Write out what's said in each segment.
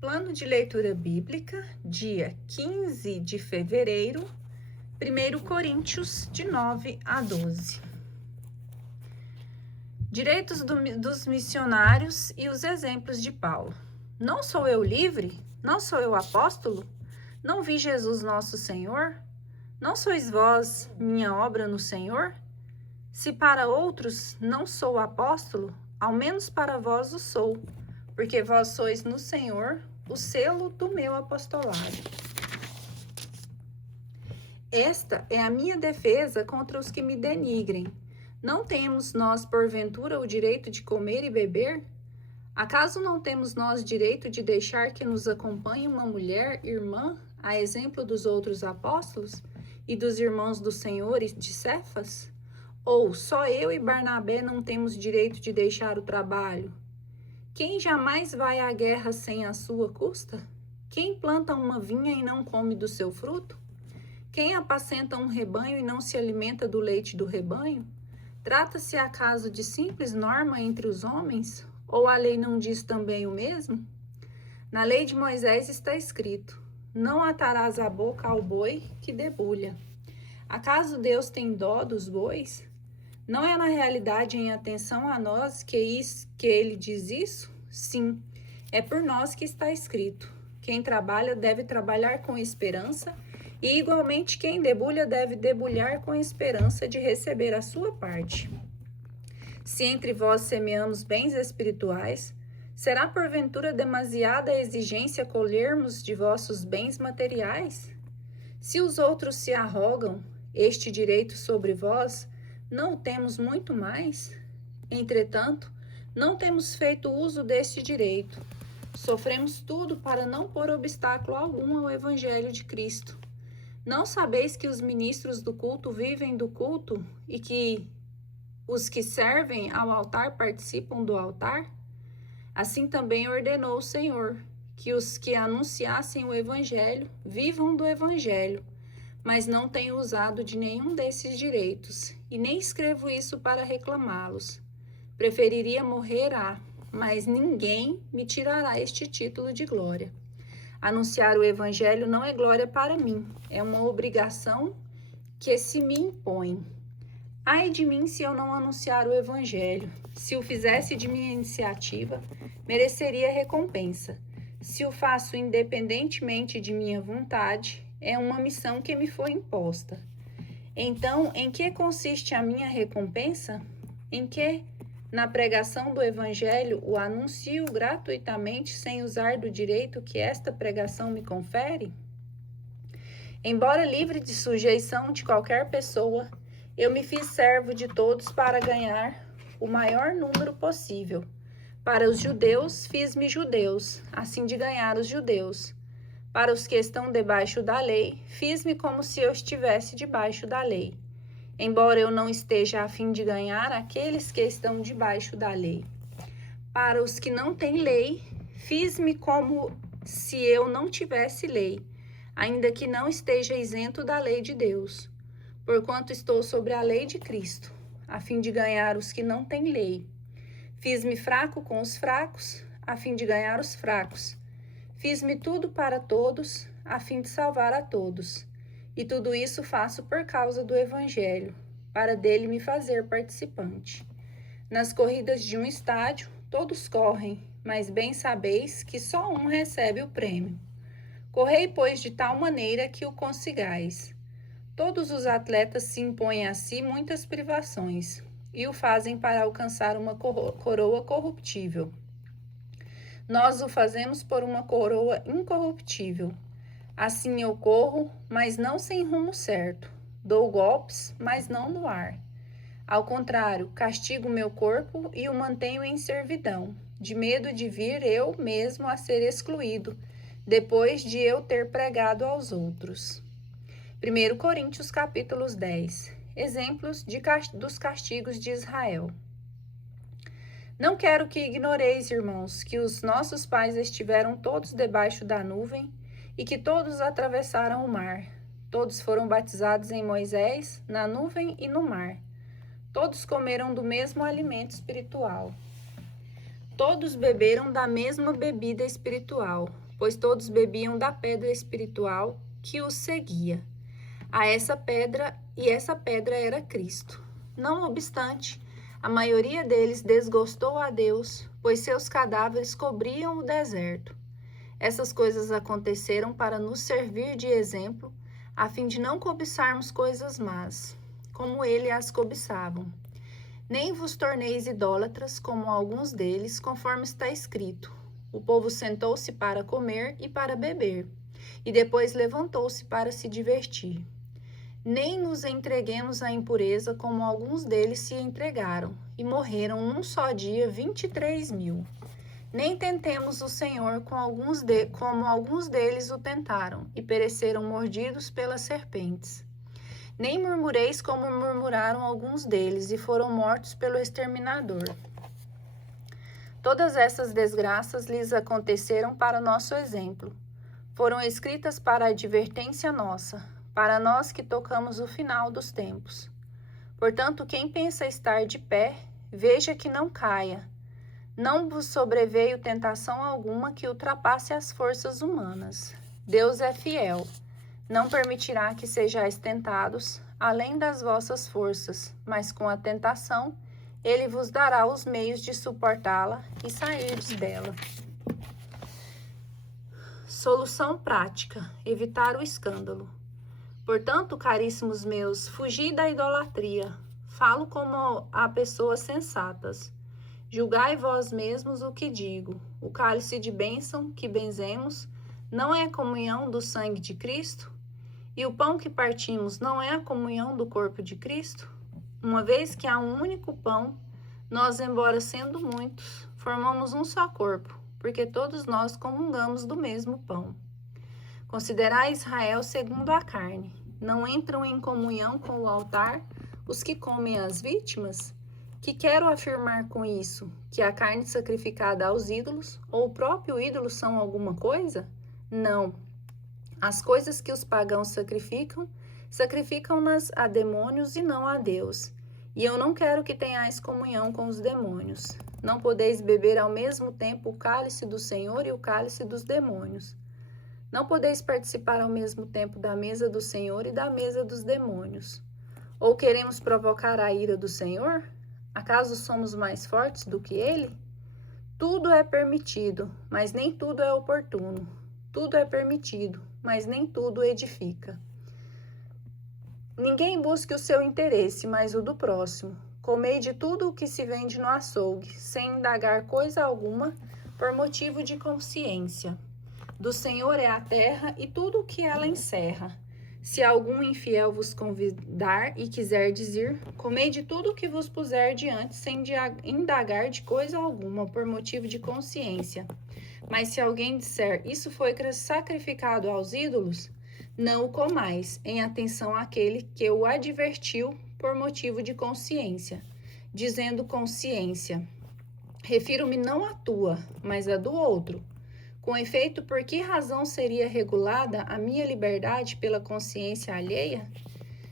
Plano de leitura bíblica, dia 15 de fevereiro, 1 Coríntios, de 9 a 12. Direitos dos missionários e os exemplos de Paulo. Não sou eu livre? Não sou eu apóstolo? Não vi Jesus nosso Senhor? Não sois vós minha obra no Senhor? Se para outros não sou apóstolo, ao menos para vós o sou, porque vós sois no Senhor o selo do meu apostolado. Esta é a minha defesa contra os que me denigrem. Não temos nós, porventura, o direito de comer e beber? Acaso não temos nós direito de deixar que nos acompanhe uma mulher, irmã, a exemplo dos outros apóstolos e dos irmãos do Senhor e de Cefas? Ou só eu e Barnabé não temos direito de deixar o trabalho? Quem jamais vai à guerra sem a sua custa? Quem planta uma vinha e não come do seu fruto? Quem apacenta um rebanho e não se alimenta do leite do rebanho? Trata-se acaso de simples norma entre os homens? Ou a lei não diz também o mesmo? Na lei de Moisés está escrito: não atarás a boca ao boi que debulha. Acaso Deus tem dó dos bois? Não é na realidade em atenção a nós que ele diz isso? Sim, é por nós que está escrito: quem trabalha deve trabalhar com esperança, e igualmente quem debulha deve debulhar com esperança de receber a sua parte. Se entre vós semeamos bens espirituais, será porventura demasiada a exigência colhermos de vossos bens materiais? Se os outros se arrogam este direito sobre vós, não o temos muito mais? Entretanto, não temos feito uso deste direito. Sofremos tudo para não pôr obstáculo algum ao Evangelho de Cristo. Não sabeis que os ministros do culto vivem do culto e que os que servem ao altar participam do altar? Assim também ordenou o Senhor, que os que anunciassem o Evangelho vivam do Evangelho, mas não tenho usado de nenhum desses direitos, e nem escrevo isso para reclamá-los. Preferiria morrer mas ninguém me tirará este título de glória. Anunciar o Evangelho não é glória para mim, é uma obrigação que se me impõe. Ai de mim se eu não anunciar o Evangelho. Se o fizesse de minha iniciativa, mereceria recompensa. Se o faço independentemente de minha vontade, é uma missão que me foi imposta. Então, em que consiste a minha recompensa? Em que, na pregação do Evangelho, o anuncio gratuitamente sem usar do direito que esta pregação me confere? Embora livre de sujeição de qualquer pessoa, eu me fiz servo de todos para ganhar o maior número possível. Para os judeus, fiz-me judeus, a fim de ganhar os judeus. Para os que estão debaixo da lei, fiz-me como se eu estivesse debaixo da lei, embora eu não esteja a fim de ganhar aqueles que estão debaixo da lei. Para os que não têm lei, fiz-me como se eu não tivesse lei, ainda que não esteja isento da lei de Deus, porquanto estou sobre a lei de Cristo, a fim de ganhar os que não têm lei. Fiz-me fraco com os fracos, a fim de ganhar os fracos. Fiz-me tudo para todos, a fim de salvar a todos. E tudo isso faço por causa do Evangelho, para dele me fazer participante. Nas corridas de um estádio, todos correm, mas bem sabeis que só um recebe o prêmio. Correi, pois, de tal maneira que o consigais. Todos os atletas se impõem a si muitas privações, e o fazem para alcançar uma coroa corruptível. Nós o fazemos por uma coroa incorruptível. Assim eu corro, mas não sem rumo certo. Dou golpes, mas não no ar. Ao contrário, castigo meu corpo e o mantenho em servidão, de medo de vir eu mesmo a ser excluído, depois de eu ter pregado aos outros. 1 Coríntios capítulos 10. Exemplos dos castigos de Israel. Não quero que ignoreis, irmãos, que os nossos pais estiveram todos debaixo da nuvem e que todos atravessaram o mar. Todos foram batizados em Moisés, na nuvem e no mar. Todos comeram do mesmo alimento espiritual. Todos beberam da mesma bebida espiritual, pois todos bebiam da pedra espiritual que os seguia. Essa pedra era Cristo. Não obstante, a maioria deles desgostou a Deus, pois seus cadáveres cobriam o deserto. Essas coisas aconteceram para nos servir de exemplo, a fim de não cobiçarmos coisas más, como ele as cobiçavam. Nem vos torneis idólatras, como alguns deles, conforme está escrito. O povo sentou-se para comer e para beber, e depois levantou-se para se divertir. Nem nos entreguemos à impureza, como alguns deles se entregaram, e morreram num só dia 23.000. Nem tentemos o Senhor como alguns deles o tentaram, e pereceram mordidos pelas serpentes. Nem murmureis como murmuraram alguns deles, e foram mortos pelo exterminador. Todas essas desgraças lhes aconteceram para nosso exemplo. Foram escritas para a advertência nossa, para nós que tocamos o final dos tempos. Portanto, quem pensa estar de pé, veja que não caia. Não vos sobreveio tentação alguma que ultrapasse as forças humanas. Deus é fiel. Não permitirá que sejais tentados, além das vossas forças, mas com a tentação, ele vos dará os meios de suportá-la e sairdes dela. Solução prática: evitar o escândalo. Portanto, caríssimos meus, fugi da idolatria. Falo como a pessoas sensatas. Julgai vós mesmos o que digo. O cálice de bênção que benzemos não é a comunhão do sangue de Cristo? E o pão que partimos não é a comunhão do corpo de Cristo? Uma vez que há um único pão, nós, embora sendo muitos, formamos um só corpo, porque todos nós comungamos do mesmo pão. Considerai Israel segundo a carne. Não entram em comunhão com o altar os que comem as vítimas? Que quero afirmar com isso? Que a carne sacrificada aos ídolos, ou o próprio ídolo são alguma coisa? Não. As coisas que os pagãos sacrificam-nas a demônios e não a Deus. E eu não quero que tenhais comunhão com os demônios. Não podeis beber ao mesmo tempo o cálice do Senhor e o cálice dos demônios. Não podeis participar ao mesmo tempo da mesa do Senhor e da mesa dos demônios. Ou queremos provocar a ira do Senhor? Acaso somos mais fortes do que ele? Tudo é permitido, mas nem tudo é oportuno. Tudo é permitido, mas nem tudo edifica. Ninguém busque o seu interesse, mas o do próximo. Comei de tudo o que se vende no açougue, sem indagar coisa alguma, por motivo de consciência. Do Senhor é a terra e tudo o que ela encerra. Se algum infiel vos convidar e quiser dizer, comei de tudo o que vos puser diante, sem indagar de coisa alguma, por motivo de consciência. Mas se alguém disser, isso foi sacrificado aos ídolos, não o comais, em atenção àquele que o advertiu por motivo de consciência, dizendo consciência. Refiro-me não à tua, mas à do outro. Com efeito, por que razão seria regulada a minha liberdade pela consciência alheia?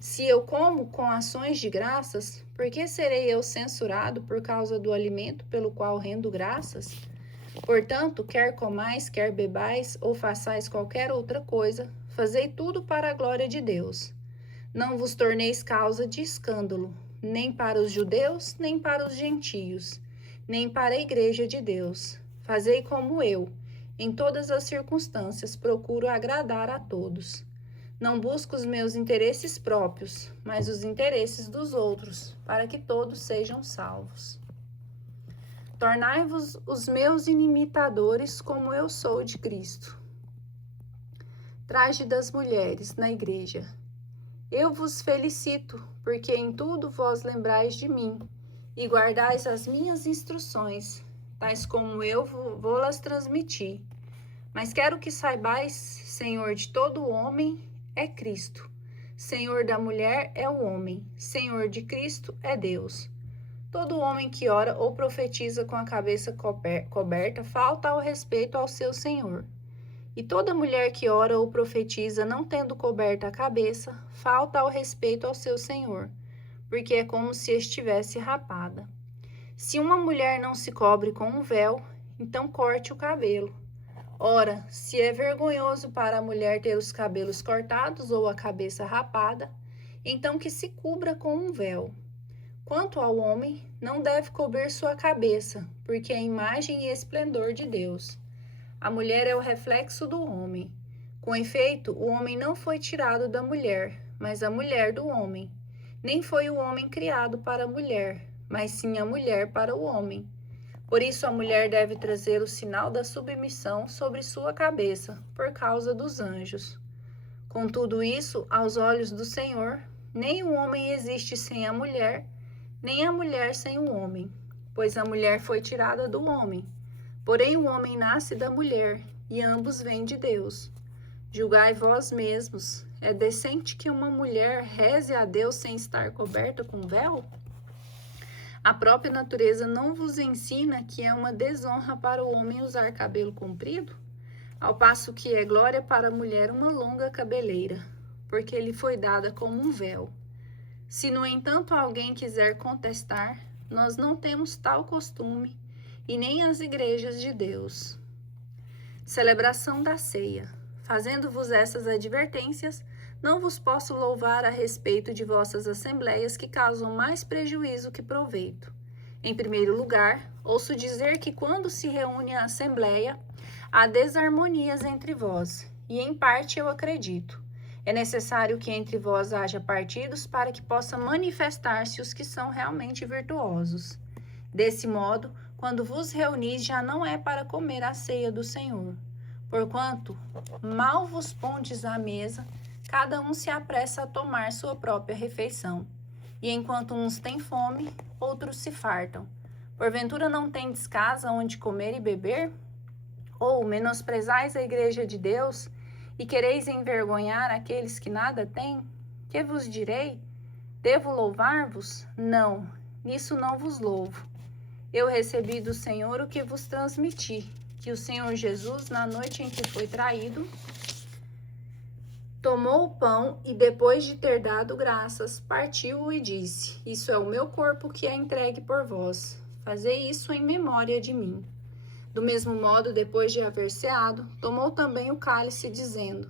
Se eu como com ações de graças, por que serei eu censurado por causa do alimento pelo qual rendo graças? Portanto, quer comais, quer bebais, ou façais qualquer outra coisa, fazei tudo para a glória de Deus. Não vos torneis causa de escândalo, nem para os judeus, nem para os gentios, nem para a igreja de Deus. Fazei como eu, em todas as circunstâncias, procuro agradar a todos. Não busco os meus interesses próprios, mas os interesses dos outros, para que todos sejam salvos. Tornai-vos os meus imitadores, como eu sou de Cristo. Traje das mulheres na igreja. Eu vos felicito, porque em tudo vós lembrais de mim, e guardais as minhas instruções, tais como eu vou-las transmitir. Mas quero que saibais, Senhor de todo homem é Cristo, Senhor da mulher é o homem, Senhor de Cristo é Deus. Todo homem que ora ou profetiza com a cabeça coberta falta ao respeito ao seu Senhor. E toda mulher que ora ou profetiza não tendo coberta a cabeça falta ao respeito ao seu Senhor, porque é como se estivesse rapada. Se uma mulher não se cobre com um véu, então corte o cabelo. Ora, se é vergonhoso para a mulher ter os cabelos cortados ou a cabeça rapada, então que se cubra com um véu. Quanto ao homem, não deve cobrir sua cabeça, porque é a imagem e esplendor de Deus. A mulher é o reflexo do homem. Com efeito, o homem não foi tirado da mulher, mas a mulher do homem. Nem foi o homem criado para a mulher, mas sim a mulher para o homem. Por isso a mulher deve trazer o sinal da submissão sobre sua cabeça, por causa dos anjos. Com tudo isso, aos olhos do Senhor, nem o homem existe sem a mulher, nem a mulher sem o homem, pois a mulher foi tirada do homem. Porém o homem nasce da mulher, e ambos vêm de Deus. Julgai vós mesmos, é decente que uma mulher reze a Deus sem estar coberta com véu? A própria natureza não vos ensina que é uma desonra para o homem usar cabelo comprido? Ao passo que é glória para a mulher uma longa cabeleira, porque lhe foi dada como um véu. Se, no entanto, alguém quiser contestar, nós não temos tal costume, e nem as igrejas de Deus. Celebração da ceia. Fazendo-vos essas advertências, não vos posso louvar a respeito de vossas assembleias que causam mais prejuízo que proveito. Em primeiro lugar, ouço dizer que quando se reúne a assembleia, há desarmonias entre vós, e em parte eu acredito. É necessário que entre vós haja partidos para que possa manifestar-se os que são realmente virtuosos. Desse modo, quando vos reunis, já não é para comer a ceia do Senhor. Porquanto, mal vos pondes à mesa, cada um se apressa a tomar sua própria refeição. E enquanto uns têm fome, outros se fartam. Porventura não tendes casa onde comer e beber? Ou menosprezais a igreja de Deus e quereis envergonhar aqueles que nada têm? Que vos direi? Devo louvar-vos? Não, nisso não vos louvo. Eu recebi do Senhor o que vos transmiti, que o Senhor Jesus, na noite em que foi traído, tomou o pão e, depois de ter dado graças, partiu-o e disse: Isso é o meu corpo que é entregue por vós. Fazei isso em memória de mim. Do mesmo modo, depois de haver ceado, tomou também o cálice, dizendo: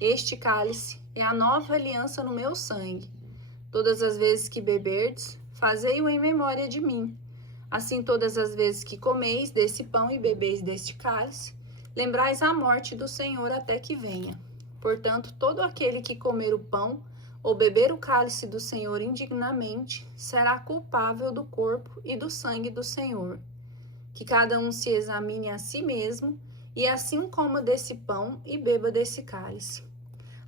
Este cálice é a nova aliança no meu sangue. Todas as vezes que beberdes, fazei-o em memória de mim. Assim, todas as vezes que comeis desse pão e bebeis deste cálice, lembrais a morte do Senhor até que venha. Portanto, todo aquele que comer o pão ou beber o cálice do Senhor indignamente, será culpável do corpo e do sangue do Senhor. Que cada um se examine a si mesmo, e assim coma desse pão e beba desse cálice.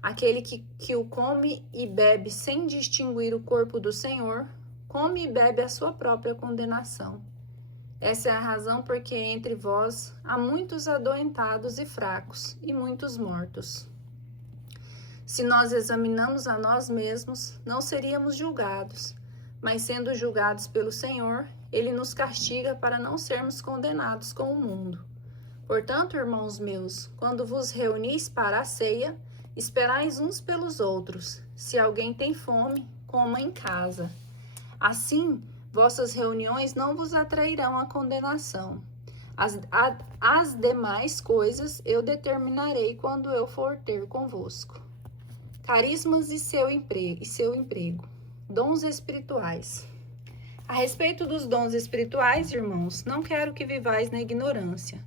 Aquele que o come e bebe sem distinguir o corpo do Senhor, come e bebe a sua própria condenação. Essa é a razão porque entre vós há muitos adoentados e fracos, e muitos mortos. Se nós examinamos a nós mesmos, não seríamos julgados, mas sendo julgados pelo Senhor, Ele nos castiga para não sermos condenados com o mundo. Portanto, irmãos meus, quando vos reunis para a ceia, esperais uns pelos outros. Se alguém tem fome, coma em casa. Assim, vossas reuniões não vos atrairão à condenação. As demais coisas eu determinarei quando eu for ter convosco. Carismas e seu emprego. Dons espirituais. A respeito dos dons espirituais, irmãos, não quero que vivais na ignorância.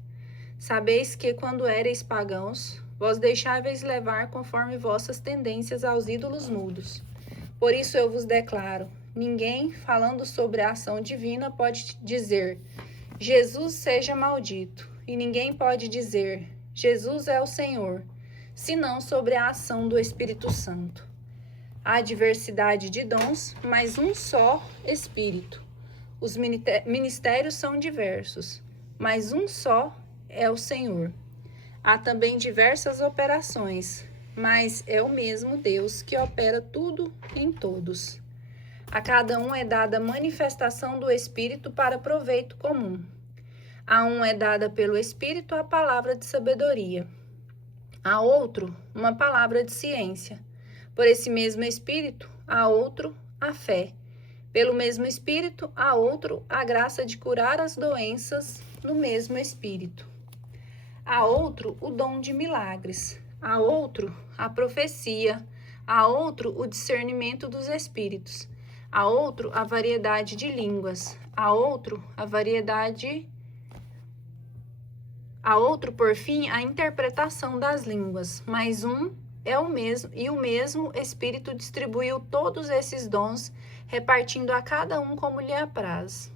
Sabeis que, quando éreis pagãos, vós deixáveis levar conforme vossas tendências aos ídolos mudos. Por isso eu vos declaro: ninguém, falando sobre a ação divina, pode dizer, Jesus seja maldito, e ninguém pode dizer, Jesus é o Senhor, senão sobre a ação do Espírito Santo. Há diversidade de dons, mas um só Espírito. Os ministérios são diversos, mas um só é o Senhor. Há também diversas operações, mas é o mesmo Deus que opera tudo em todos. A cada um é dada a manifestação do Espírito para proveito comum. A um é dada pelo Espírito a palavra de sabedoria. A outro, uma palavra de ciência. Por esse mesmo Espírito, a outro, a fé. Pelo mesmo Espírito, a outro, a graça de curar as doenças no mesmo Espírito. a outro o dom de milagres, a outro a profecia, a outro o discernimento dos espíritos, a outro a variedade de línguas, a outro por fim a interpretação das línguas. Mas um é o mesmo, e o mesmo Espírito distribuiu todos esses dons, repartindo a cada um como lhe apraz.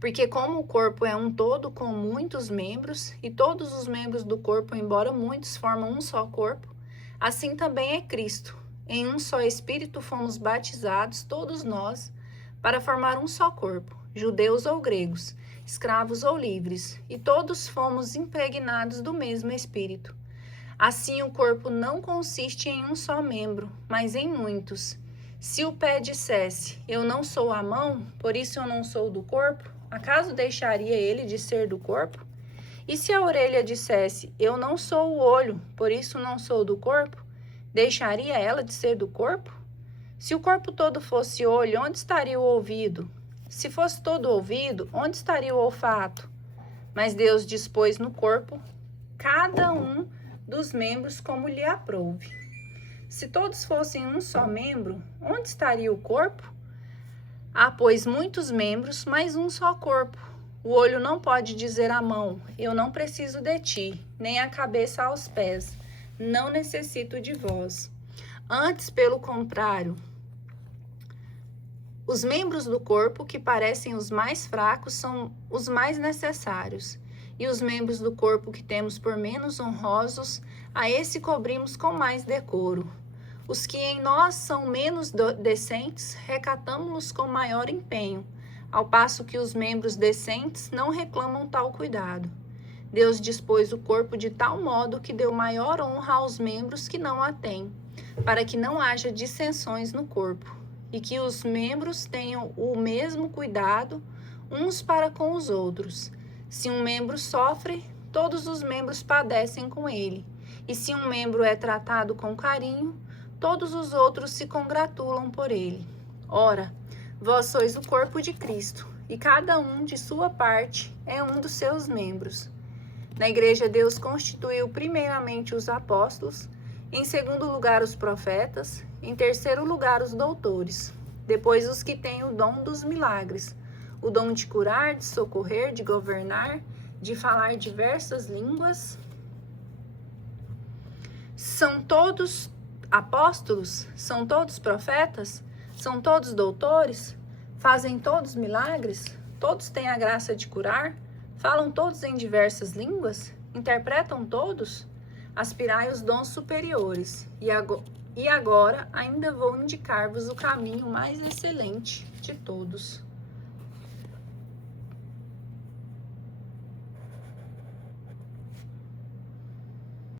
Porque como o corpo é um todo com muitos membros, e todos os membros do corpo, embora muitos, formam um só corpo, assim também é Cristo. Em um só Espírito fomos batizados, todos nós, para formar um só corpo, judeus ou gregos, escravos ou livres, e todos fomos impregnados do mesmo Espírito. Assim o corpo não consiste em um só membro, mas em muitos. Se o pé dissesse, eu não sou a mão, por isso eu não sou do corpo, acaso deixaria ele de ser do corpo? E se a orelha dissesse, eu não sou o olho, por isso não sou do corpo, deixaria ela de ser do corpo? Se o corpo todo fosse olho, onde estaria o ouvido? Se fosse todo ouvido, onde estaria o olfato? Mas Deus dispôs no corpo cada um dos membros como lhe aprouve. Se todos fossem um só membro, onde estaria o corpo? Há, pois, muitos membros, mas um só corpo. O olho não pode dizer à mão, eu não preciso de ti, nem a cabeça aos pés, não necessito de vós. Antes, pelo contrário, os membros do corpo que parecem os mais fracos são os mais necessários, e os membros do corpo que temos por menos honrosos, a esse cobrimos com mais decoro. Os que em nós são menos decentes, recatamo-los com maior empenho, ao passo que os membros decentes não reclamam tal cuidado. Deus dispôs o corpo de tal modo que deu maior honra aos membros que não a têm, para que não haja dissensões no corpo, e que os membros tenham o mesmo cuidado uns para com os outros. Se um membro sofre, todos os membros padecem com ele. E se um membro é tratado com carinho, todos os outros se congratulam por ele. Ora, vós sois o corpo de Cristo, e cada um de sua parte é um dos seus membros. Na igreja, Deus constituiu primeiramente os apóstolos, em segundo lugar os profetas, em terceiro lugar os doutores, depois os que têm o dom dos milagres, o dom de curar, de socorrer, de governar, de falar diversas línguas. São todos apóstolos? São todos profetas? São todos doutores? Fazem todos milagres? Todos têm a graça de curar? Falam todos em diversas línguas? Interpretam todos? Aspirai os dons superiores. E agora ainda vou indicar-vos o caminho mais excelente de todos.